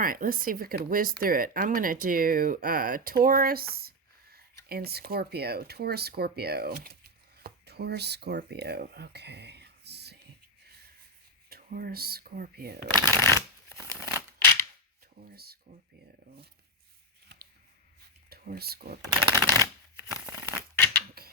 right, let's see if we could whiz through it. I'm going to do Taurus and Scorpio. Taurus, Scorpio. Taurus, Scorpio. Okay, let's see. Taurus, Scorpio. Taurus, Scorpio. Taurus, Scorpio. Okay.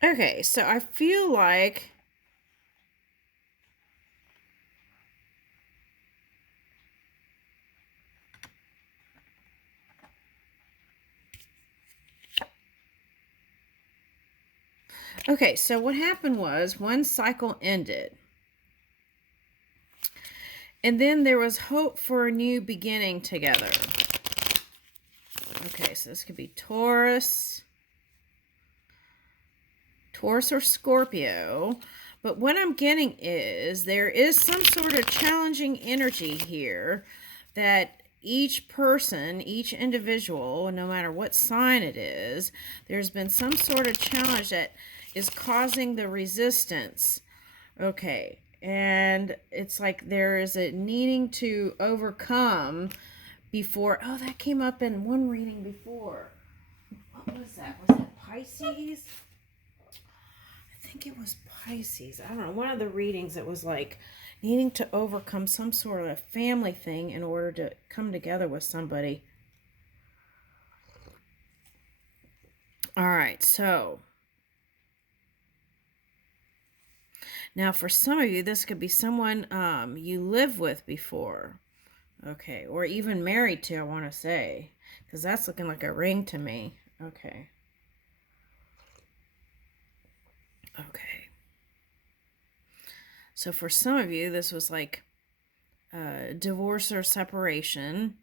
Okay, so I feel like okay, so what happened was one cycle ended. And then there was hope for a new beginning together. Okay, so this could be Taurus or Scorpio. But what I'm getting is there is some sort of challenging energy here that each person, each individual, no matter what sign it is, there's been some sort of challenge that is causing the resistance. Okay, and it's like there is a needing to overcome before. Oh, that came up in one reading before. What was that? Was that Pisces? I think it was Pisces. I don't know. One of the readings, it was like needing to overcome some sort of family thing in order to come together with somebody. All right, so now for some of you, this could be someone you live with before. Okay, or even married to, I want to say, because that's looking like a ring to me. Okay. Okay. So for some of you, this was like divorce or separation.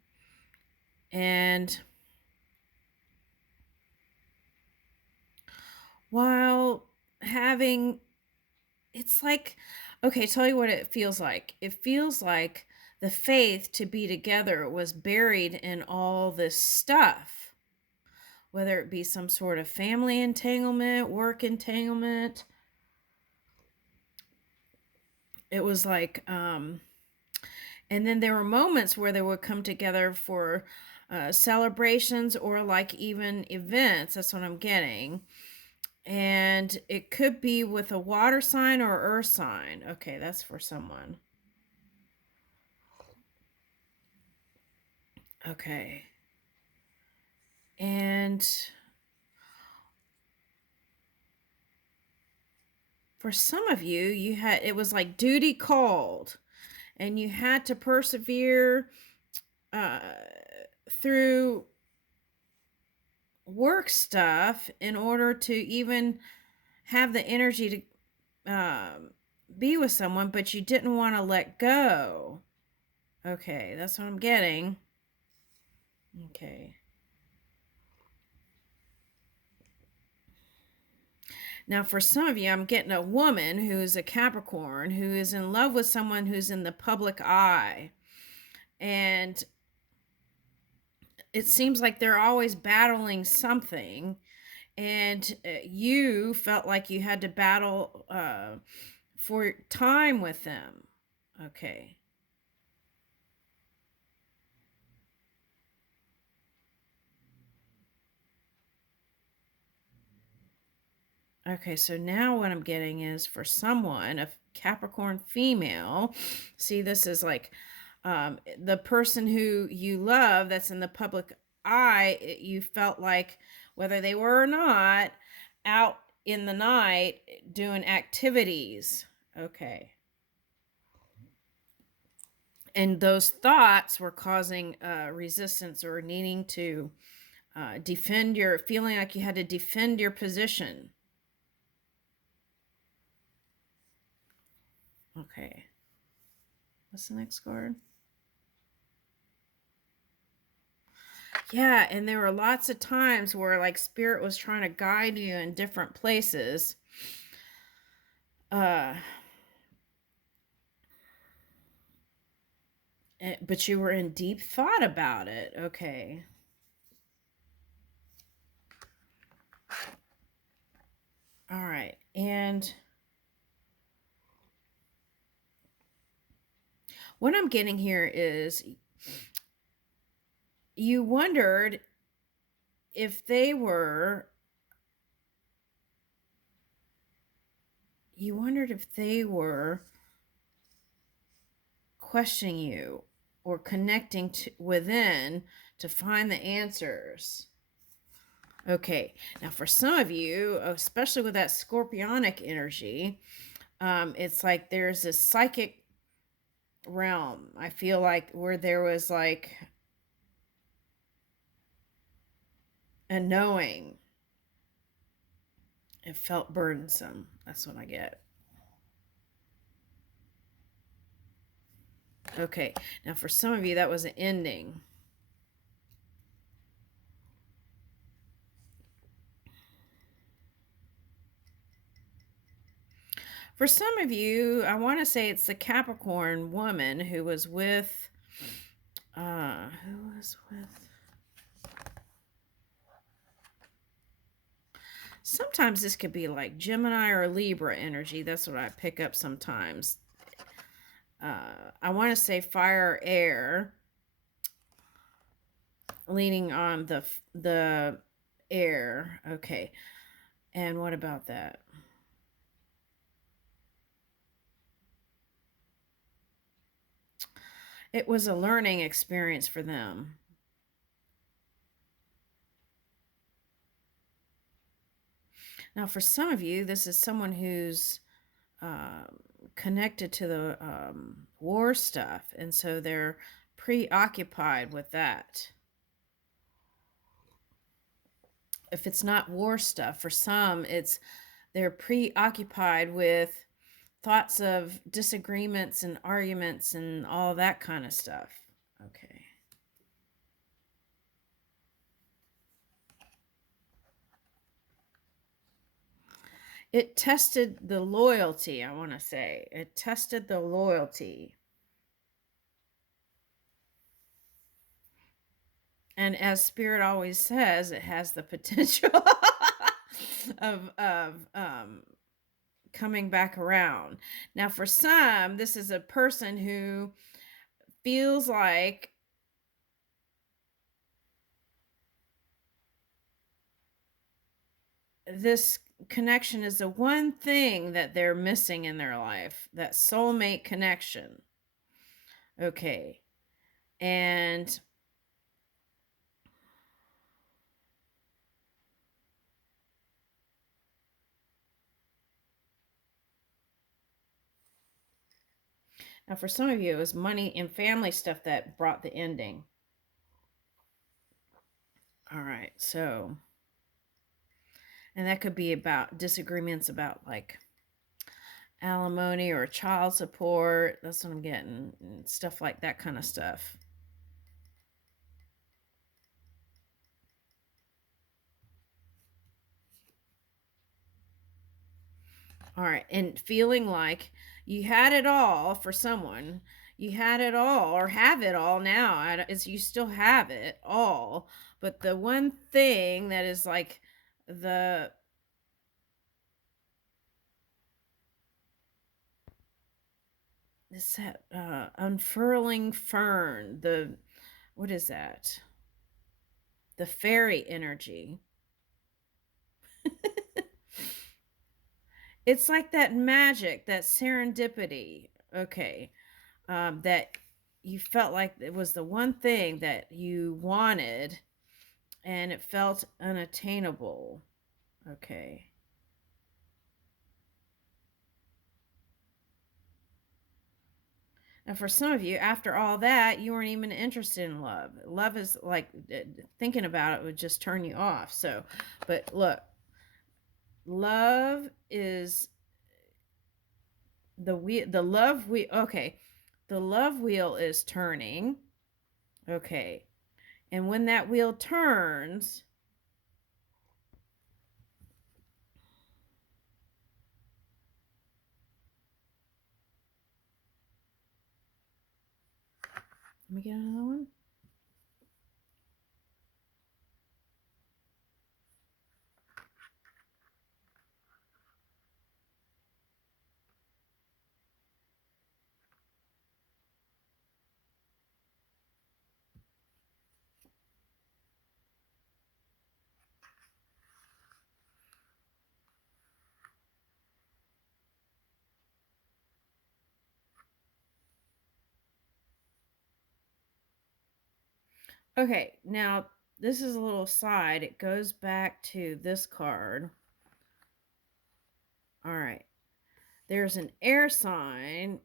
And while having, it's like, okay, tell you what it feels like. It feels like the faith to be together was buried in all this stuff, whether it be some sort of family entanglement, work entanglement. It was like, and then there were moments where they would come together for celebrations or like even events. That's what I'm getting. And it could be with a water sign or earth sign. Okay, that's for someone. Okay. And for some of you, it was like duty called, and you had to persevere through work stuff in order to even have the energy to be with someone, but you didn't want to let go. Okay, that's what I'm getting. Okay. Now, for some of you, I'm getting a woman who is a Capricorn who is in love with someone who's in the public eye. And it seems like they're always battling something. And you felt like you had to battle for time with them. Okay. Okay, so now what I'm getting is for someone, a Capricorn female, see, this is like the person who you love that's in the public eye, you felt like whether they were or not, out in the night doing activities. Okay. And those thoughts were causing resistance or needing to feeling like you had to defend your position. Okay. What's the next card? Yeah, and there were lots of times where like spirit was trying to guide you in different places. Uh but you were in deep thought about it. Okay. All right. And what I'm getting here is you wondered if they were questioning you or connecting within to find the answers. Okay, now for some of you, especially with that scorpionic energy, it's like there's this psychic realm. I feel like where there was like a knowing. It felt burdensome. That's what I get. Okay, now for some of you, that was an ending. For some of you, I want to say it's the Capricorn woman who was with, sometimes this could be like Gemini or Libra energy. That's what I pick up sometimes. I want to say fire or air, leaning on the air. Okay. And what about that? It was a learning experience for them. Now, for some of you, this is someone who's connected to the war stuff, and so they're preoccupied with that. If it's not war stuff, for some, they're preoccupied with thoughts of disagreements and arguments and all that kind of stuff. Okay. It tested the loyalty, I want to say. It tested the loyalty. And as Spirit always says, it has the potential of coming back around. Now, for some, this is a person who feels like this connection is the one thing that they're missing in their life, that soulmate connection. Okay. And now for some of you, it was money and family stuff that brought the ending. All right. So, and that could be about disagreements about like alimony or child support. That's what I'm getting. Stuff like that kind of stuff. All right. And feeling like you had it all for someone. You had it all or have it all now. Is you still have it all. But the one thing that is like the is that unfurling fern, the what is that? The fairy energy. It's like that magic, that serendipity. Okay. That you felt like it was the one thing that you wanted and it felt unattainable. Okay. And for some of you, after all that, you weren't even interested in love. Love is like thinking about it would just turn you off. So, but look, love is the love we okay. the love wheel is turning. Okay. And when that wheel turns, let me get another one. Okay, now this is a little side. It goes back to this card. All right. There's an air sign.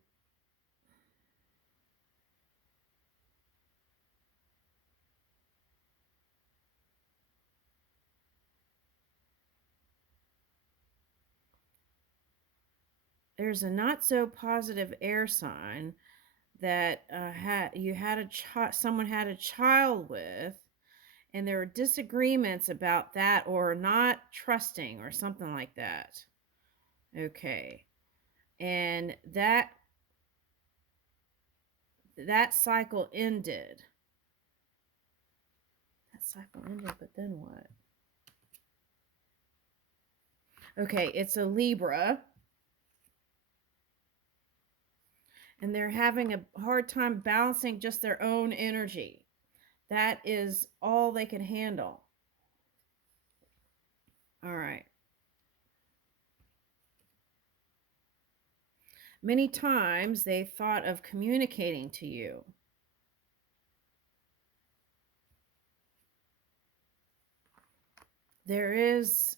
There's a not so positive air sign that someone had a child with, and there were disagreements about that, or not trusting, or something like that. Okay. And that cycle ended. That cycle ended, but then what? Okay, it's a Libra, and they're having a hard time balancing just their own energy. That is all they can handle. All right. Many times they thought of communicating to you. There is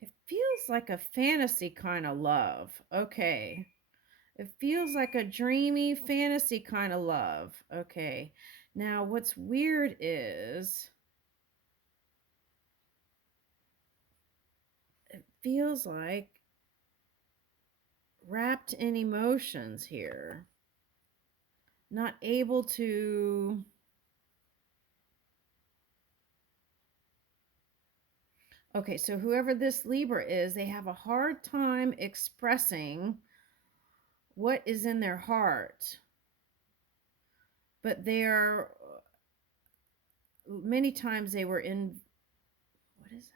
it feels like a fantasy kind of love. Okay. It feels like a dreamy fantasy kind of love. Okay. Now, what's weird is it feels like wrapped in emotions here. Not able to. Okay, so whoever this Libra is, they have a hard time expressing what is in their heart. But they're many times they were in, what is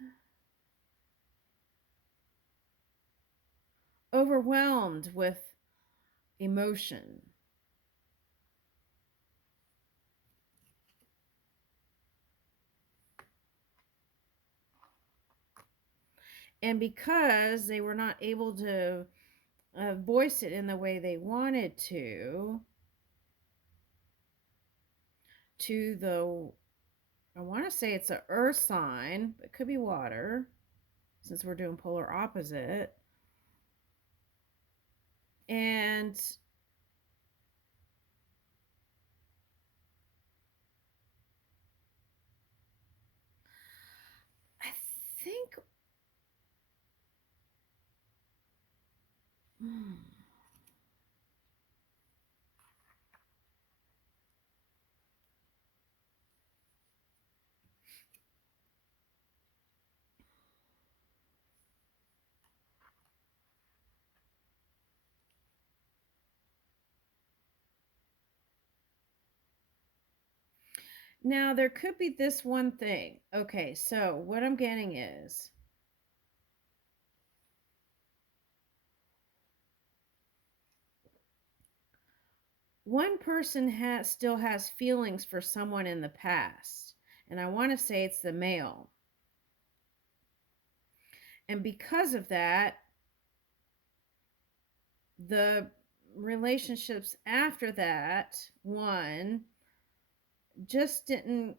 that? Overwhelmed with emotion. And because they were not able to voice it in the way they wanted to the, I want to say it's an earth sign, but it could be water, since we're doing polar opposite. And I think, now there could be this one thing. Okay, so what I'm getting is one person still has feelings for someone in the past, and I want to say it's the male. And because of that, the relationships after that one just didn't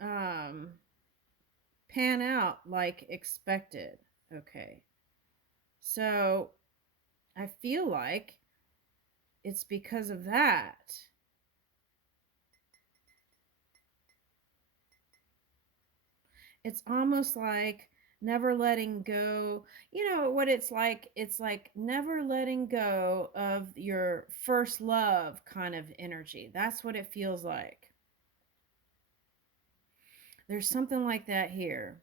pan out like expected. Okay. So I feel like it's because of that. It's almost like never letting go. You know what it's like? It's like never letting go of your first love kind of energy. That's what it feels like. There's something like that here.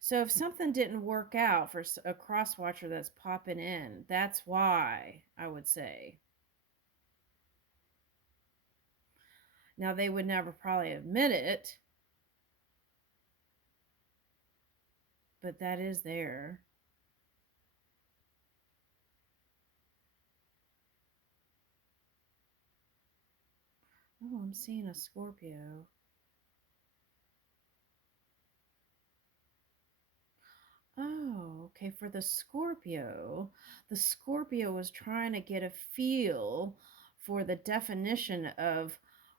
So if something didn't work out for a cross watcher that's popping in, that's why I would say. Now they would never probably admit it, but that is there. Oh, I'm seeing a Scorpio. Oh, okay. For the Scorpio was trying to get a feel for the definition of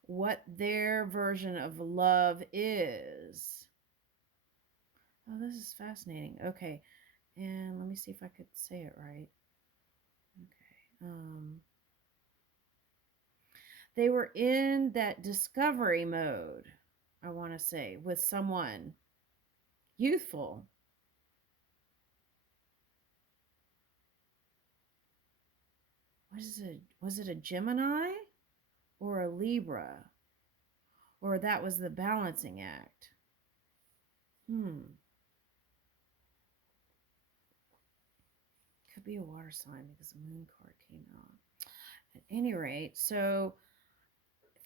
what their version of love is. Oh, this is fascinating. Okay. And let me see if I could say it right. Okay. They were in that discovery mode, I want to say, with someone youthful. What is it? Was it a Gemini or a Libra? Or that was the balancing act? Could be a water sign because the moon card came out. At any rate, so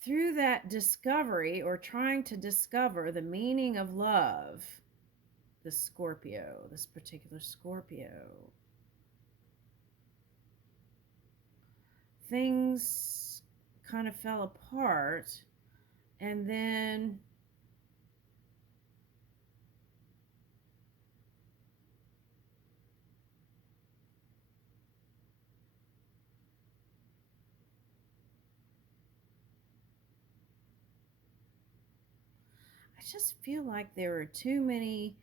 through that discovery or trying to discover the meaning of love, this particular Scorpio, things kind of fell apart. And then I just feel like there are too many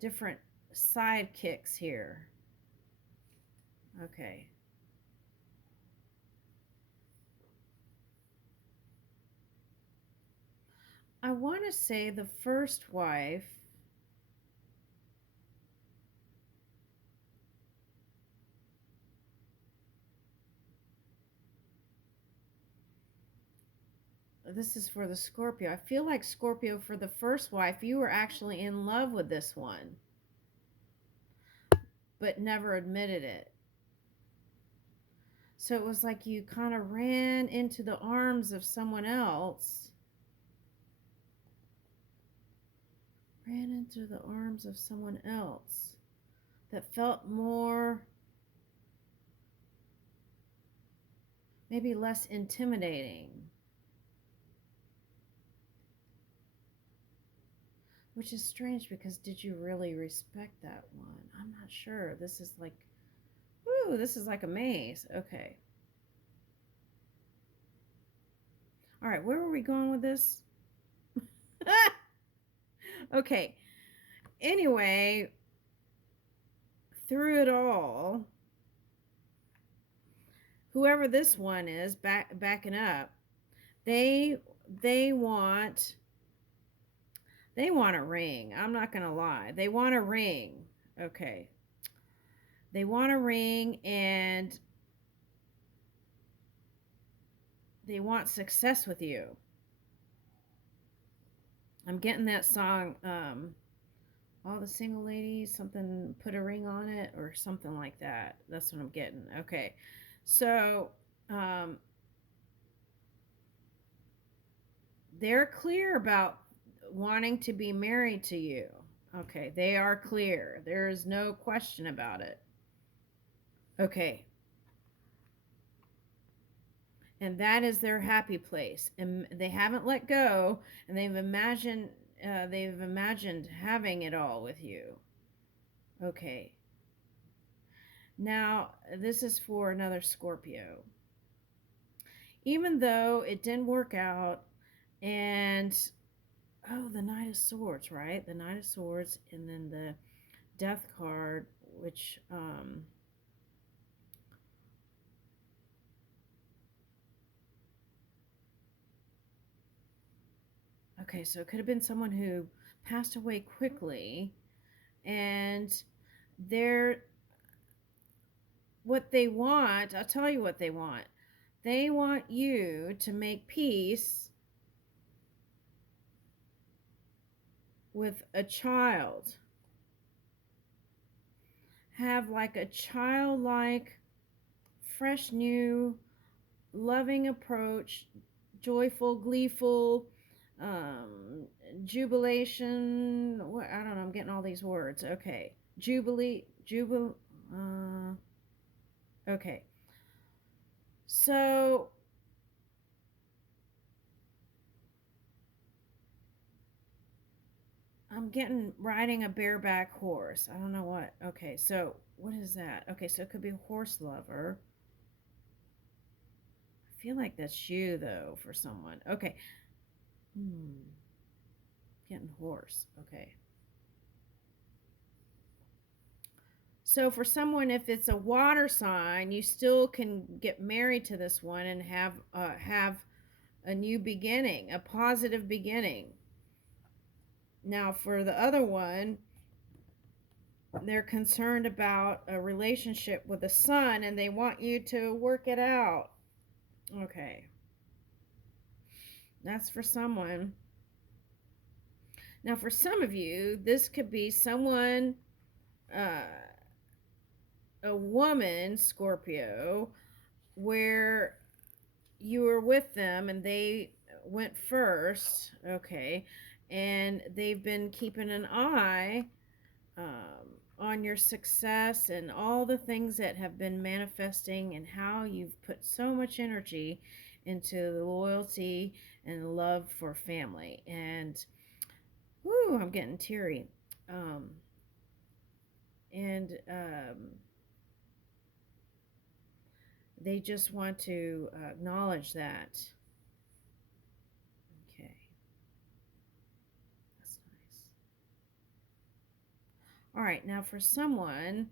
different sidekicks here. Okay. I want to say the first wife. This is for the Scorpio. I feel like Scorpio, for the first wife, you were actually in love with this one, but never admitted it. So it was like you kind of ran into the arms of someone else. Ran into the arms of someone else that felt more, maybe less intimidating. Which is strange because did you really respect that one? I'm not sure. This is like, ooh, this is like a maze. Okay. All right, where were we going with this? Okay. Anyway, through it all, whoever this one is backing up, they they want they want a ring. I'm not going to lie. They want a ring. Okay. They want a ring and they want success with you. I'm getting that song, all the single ladies, something, put a ring on it or something like that. That's what I'm getting. Okay. So, they're clear about wanting to be married to you. Okay. They are clear. There is no question about it. Okay. And that is their happy place, and they haven't let go, and they've imagined having it all with you. Okay. Now this is for another Scorpio. Even though it didn't work out, and oh, the Knight of Swords, right? The Knight of Swords, and then the Death card, which Okay, so it could have been someone who passed away quickly, and they're what they want, I'll tell you what they want. They want you to make peace with a child. Have like a childlike, fresh, new, loving approach, joyful, gleeful, um, jubilation. I don't know, I'm getting all these words. Okay. Uh, okay. So I'm getting riding a bareback horse. I don't know what. Okay, so what is that? Okay, so it could be a horse lover. I feel like that's you though for someone. Okay. Getting horse. Okay. So for someone, if it's a water sign, you still can get married to this one and have a new beginning, a positive beginning. Now for the other one, they're concerned about a relationship with a son and they want you to work it out. Okay. That's for someone. Now for some of you, this could be someone, uh, a woman, Scorpio, where you were with them and they went first, okay, and they've been keeping an eye on your success and all the things that have been manifesting and how you've put so much energy into the loyalty and love for family. And whoo, I'm getting teary. Um, and they just want to acknowledge that. Okay, that's nice. All right, now for someone,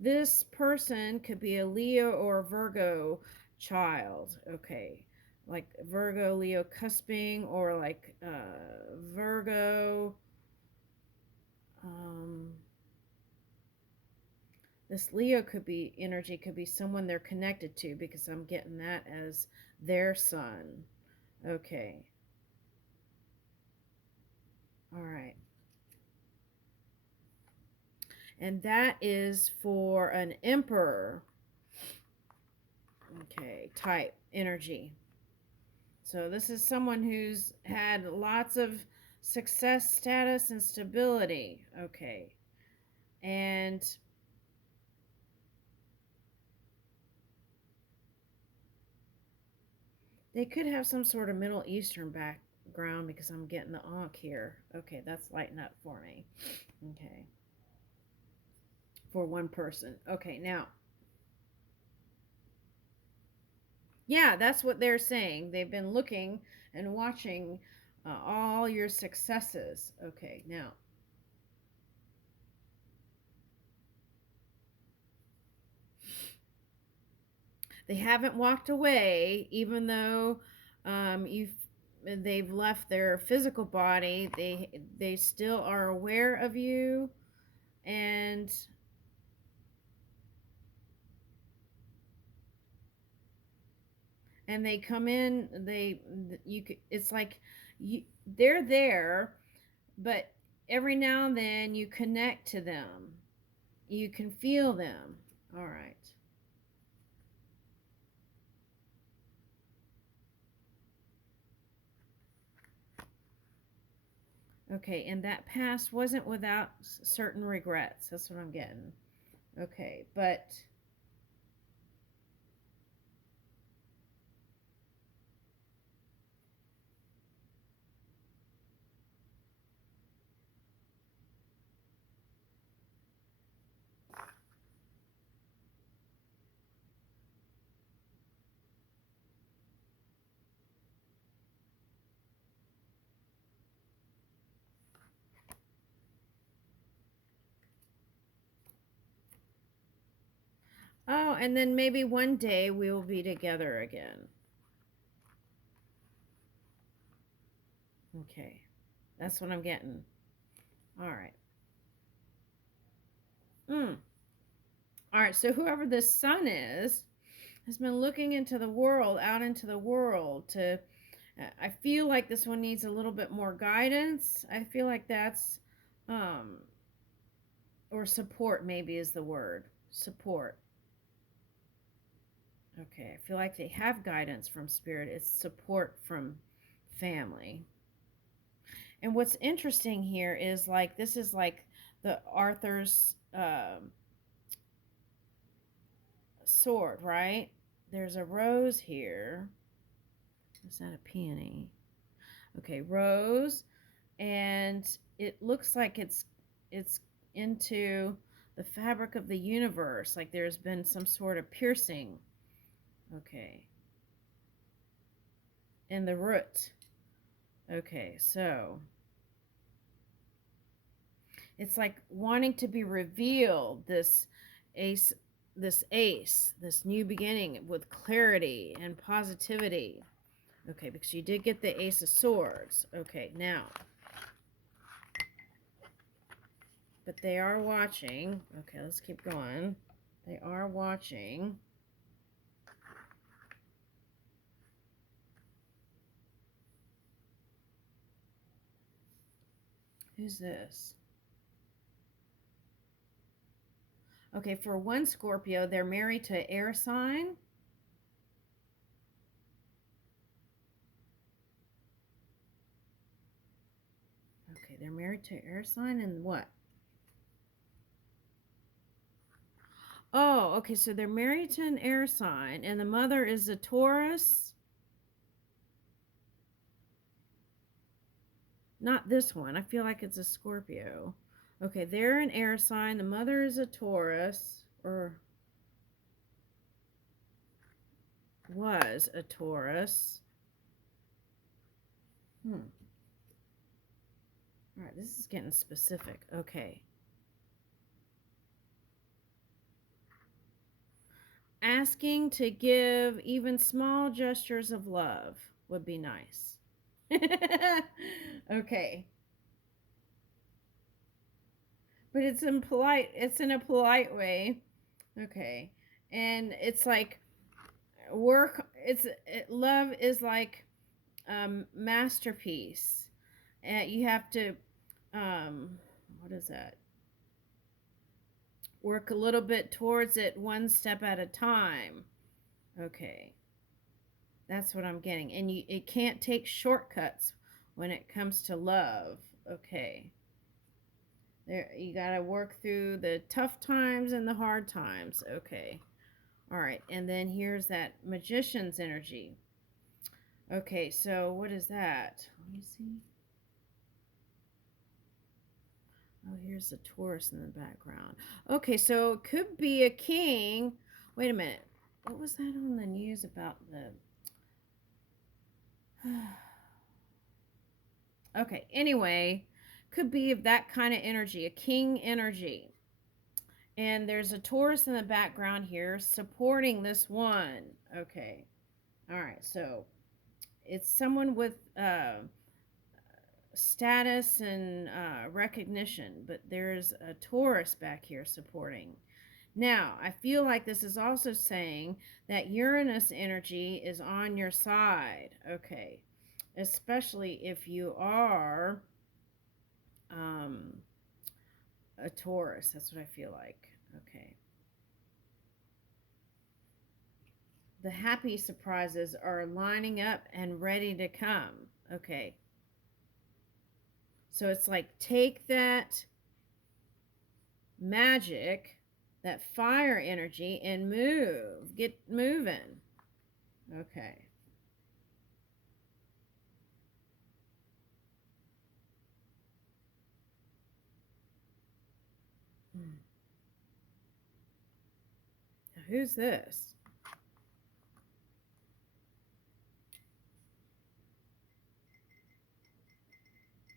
this person could be a Leo or Virgo child. Okay, like Virgo, Leo cusping, or like Virgo. Um, this Leo could be energy, could be someone they're connected to because I'm getting that as their son. Okay, all right. And that is for an emperor. Okay, type energy. So this is someone who's had lots of success, status, and stability. Okay. And they could have some sort of Middle Eastern background because I'm getting the Ankh here. Okay, that's lighting up for me. Okay. For one person. Okay, now. Yeah, that's what they're saying. They've been looking and watching all your successes. Okay, now. They haven't walked away, even though they've left their physical body. They still are aware of you, and they come in. It's like they're there, but every now and then you connect to them. You can feel them. All right. Okay, and that past wasn't without certain regrets. That's what I'm getting. Okay, but oh, and then maybe one day we'll be together again. Okay. That's what I'm getting. All right. All right, so whoever this sun is has been looking into the world, out into the world to I feel like this one needs a little bit more guidance. I feel like that's um or support maybe is the word. Support. Okay, I feel like they have guidance from spirit. It's support from family. And what's interesting here is like this is like the Arthur's sword, right? There's a rose here. Is that a peony? Okay, rose, and it looks like it's into the fabric of the universe, like there's been some sort of piercing. Okay. In the root. Okay, so it's like wanting to be revealed, ace this new beginning with clarity and positivity. Okay, because you did get the Ace of Swords. Okay, now. But they are watching. Okay, let's keep going. They are watching. Who's this? Okay, for one Scorpio, they're married to an air sign. Okay, they're married to an air sign and what? Oh, okay, so they're married to an air sign and the mother is a Taurus. Not this one. I feel like it's a Scorpio. Okay, they're an air sign. The mother is a Taurus, or was a Taurus. All right, this is getting specific. Okay. Asking to give even small gestures of love would be nice. Okay. But it's in a polite way. Okay. And it's like love is like masterpiece. You have to what is that? Work a little bit towards it one step at a time. Okay. That's what I'm getting. And it can't take shortcuts when it comes to love. Okay. There you got to work through the tough times and the hard times. Okay. All right. And then here's that magician's energy. Okay, so what is that? Let me see. Oh, here's the Taurus in the background. Okay, so it could be a king. Wait a minute. What was that on the news about the... Okay, anyway, could be of that kind of energy, a king energy. And there's a Taurus in the background here supporting this one. Okay. All right, so it's someone with status and recognition, but there's a Taurus back here supporting. Now, I feel like this is also saying that Uranus energy is on your side. Okay. Especially if you are a Taurus. That's what I feel like. Okay. The happy surprises are lining up and ready to come. Okay. So it's like take that magic, that fire energy, and move. Get moving. Okay. Who's this?